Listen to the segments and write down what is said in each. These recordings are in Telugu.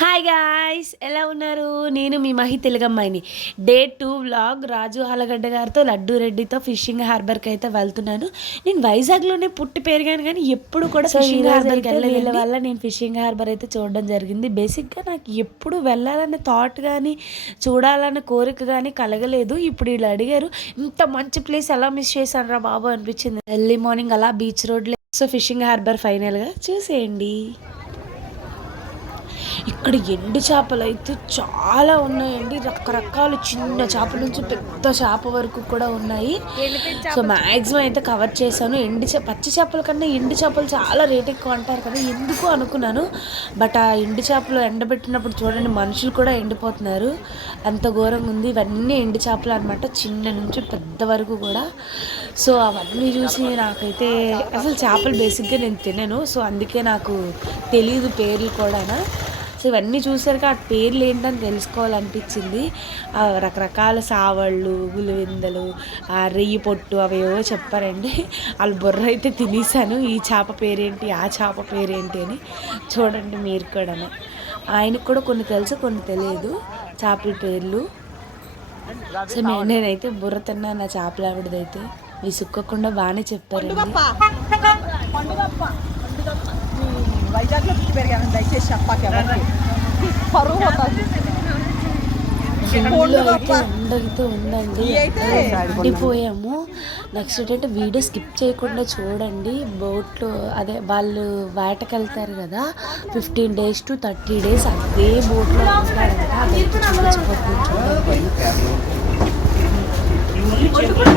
హాయ్ గాయ్స్ ఎలా ఉన్నారు? నేను మీ Mahi తెలుగమ్మాయిని. Day two vlog Raju Alagadda గారితో లడ్డు రెడ్డితో ఫిషింగ్ హార్బర్కి అయితే వెళ్తున్నాను. నేను వైజాగ్లోనే పుట్టి పెరిగాను కానీ ఎప్పుడు కూడా ఫిషింగ్ హార్బర్కి వెళ్ళలేదు వల్ల నేను ఫిషింగ్ హార్బర్ అయితే చూడడం జరిగింది. బేసిక్గా నాకు ఎప్పుడు వెళ్ళాలనే థాట్ కానీ చూడాలనే కోరిక కానీ కలగలేదు. ఇప్పుడు వీళ్ళు అడిగారు ఇంత మంచి ప్లేస్ ఎలా మిస్ చేశాను రా బాబు? అనిపించింది. ఎర్లీ మార్నింగ్ అలా బీచ్ రోడ్లో సో ఫిషింగ్ హార్బర్ ఫైనల్గా చూసేయండి. ఇక్కడ ఎండు చేపలు అయితే చాలా ఉన్నాయండి. రకరకాల చిన్న చేప నుంచి పెద్ద చేప వరకు కూడా ఉన్నాయి. సో మ్యాక్సిమం అయితే కవర్ చేశాను. ఎండు చే పచ్చి చేపల కన్నా ఎండు చేపలు చాలా రేట్ ఎక్కువ అంటారు కదా ఎందుకు అనుకున్నాను. బట్ ఆ ఎండు చేపలు ఎండబెట్టినప్పుడు చూడండి మనుషులు కూడా ఎండిపోతున్నారు. అంత ఘోరంగా ఉంది. ఇవన్నీ ఎండు చేపలు అనమాట చిన్న నుంచి పెద్ద వరకు కూడా. సో అవన్నీ చూసి నాకైతే అసలు చేపలు బేసిక్గా నేను తినను. సో అందుకే నాకు తెలియదు పేర్లు కూడా సో ఇవన్నీ చూసాక ఆ పేర్లు ఏంటని తెలుసుకోవాలనిపించింది. ఆ రకరకాల సావళ్ళు గులివిందలు ఆ రెయ్యి పొట్టు అవేవో చెప్పారండి. వాళ్ళు బుర్ర అయితే తినేసాను ఈ చేప పేరేంటి ఆ చేప పేరేంటి అని చూడండి మీరు కూడా ఆయనకు కూడా కొన్ని తెలుసు కొన్ని తెలియదు. చేపల పేర్లు. సో నేనైతే బుర్ర తిన్నాను ఆ చేపల ఆవిడదైతే విసుక్కోకుండా బాగానే చెప్పారండి. వైజాగ్లో పుట్టి పెరిగాను దయచేసి చెప్పాక ఎవరికి పరువు పోతుంది ఉందండి ఉండిపోయాము. నెక్స్ట్ ఏంటంటే వీడియో స్కిప్ చేయకుండా చూడండి. బోట్లో అదే వాళ్ళు వేటకి వెళ్తారు కదా fifteen days to thirty days అదే బోట్లో ఉంటారంట అదైతే చూపించిపోతుంది చూడండి.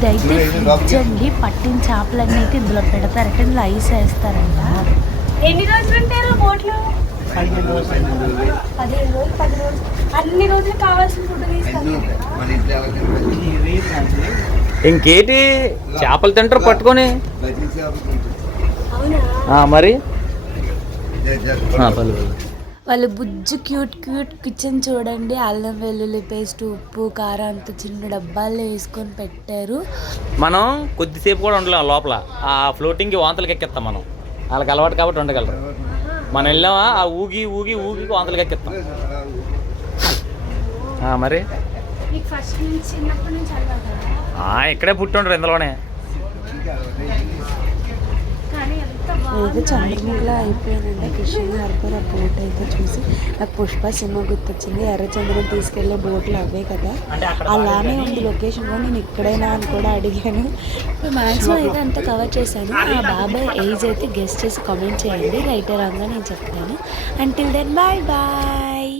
ఇదైతే ఫ్రిడ్జ్ అండి. పట్టిన చేపలన్నీ అయితే ఇందులో పెడతారంట. ఇందులో ఐస్ వేస్తారంట. ఎన్ని రోజులు ఉంటారు బోట్లో? పదిహేను రోజులు పది రోజులు అన్ని రోజులు కావాల్సిన ఫుడ్ తీసుకెళ్తారు ఇంకేటి? చేపలు తింటారు పట్టుకొని. అవునా? ఆ, మరి? పలు. వాళ్ళు బుజ్జు క్యూట్ క్యూట్ కిచెన్ చూడండి అల్లం వెల్లుల్లి పేస్ట్ ఉప్పు కారం అంత చిన్న డబ్బాల్లో వేసుకొని పెట్టారు. మనం కొద్దిసేపు కూడా ఉండలేం లోపల. ఆ ఫ్లోటింగ్కి వాంతలకి ఎక్కిస్తాం మనం. వాళ్ళకి అలవాటు కాబట్టి ఉండగలరు. మనం వెళ్ళామా ఆ ఊగి ఊగి ఊగి వాంతలకి ఎక్కిస్తాం మరి? మీకు ఫస్ట్ నుంచి చిన్నప్పటి నుంచి అలవాటు ఆ, ఇక్కడే పుట్టి ఉండరు ఇందులోనే. ఏదో చంద్రముఖిలా అయిపోయానండి ఫిషింగ్ హార్బర్ ఆ బోట్ అయితే చూసి నాకు పుష్ప సినిమా గుర్తొచ్చింది. ఎర్రచంద్రం తీసుకెళ్ళే బోట్లు అవే కదా. అలానే ఉంది లొకేషన్ కూడా నేను ఇక్కడైనా అని కూడా అడిగాను. మ్యాక్సిమం అయితే అంతా కవర్ చేశాను. ఆ బాబాయ్ ఏజ్ అయితే గెస్ట్ చేసి కామెంట్ చేయండి. రైటర్ రాగా నేను చెప్తాను. Until then bye bye